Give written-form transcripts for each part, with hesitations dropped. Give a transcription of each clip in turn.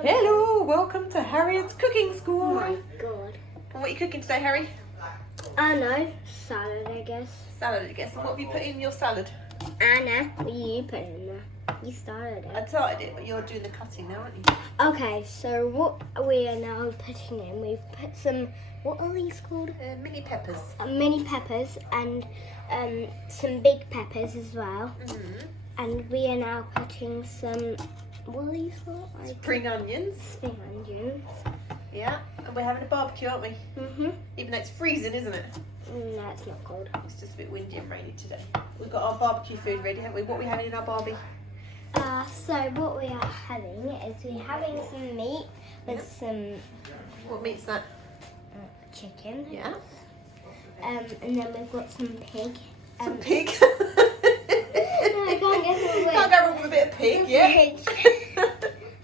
Hello, welcome to Harriet's cooking school. Oh my god. And what are you cooking today, Harry? I know. Salad, I guess. Salad, I guess. And what have you put in your salad? Anna, what do you put in there? You started I it. started it, but you're doing the cutting now, aren't you? Okay, so what we are now putting in, we've put some, what are these called? Mini peppers. Mini peppers and some big peppers as well. Mm-hmm. And we are now putting some, what are these called? Spring onions. Spring onions. Yeah, and we're having a barbecue, aren't we? Mm-hmm. Even though it's freezing, isn't it? No, it's not cold. It's just a bit windy and rainy today. We've got our barbecue food ready, haven't we? What are we having in our barbie? So what we are having is we're having some meat with some What meat's that? chicken. Yeah. And then we've got some pig. Some pig. I can't get it away. Can't go wrong with a bit of pig, yeah.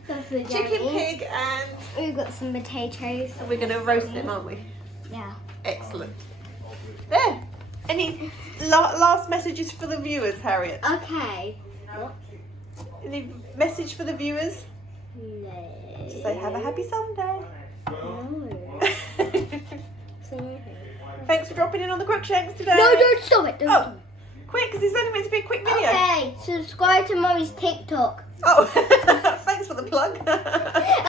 That's the Chicken, jelly. pig, and We've got some potatoes. we're going to roast them, aren't we? Yeah. Excellent. There. Any last messages for the viewers, Harriet? Okay. Any message for the viewers? No. Just say have a happy Sunday. No. Thanks for dropping in on the Cruickshanks today. No, don't stop it. Don't Oh, stop quick, because it's only meant to be a quick it. video. Okay, subscribe to Mummy's TikTok. Oh, thanks for the plug.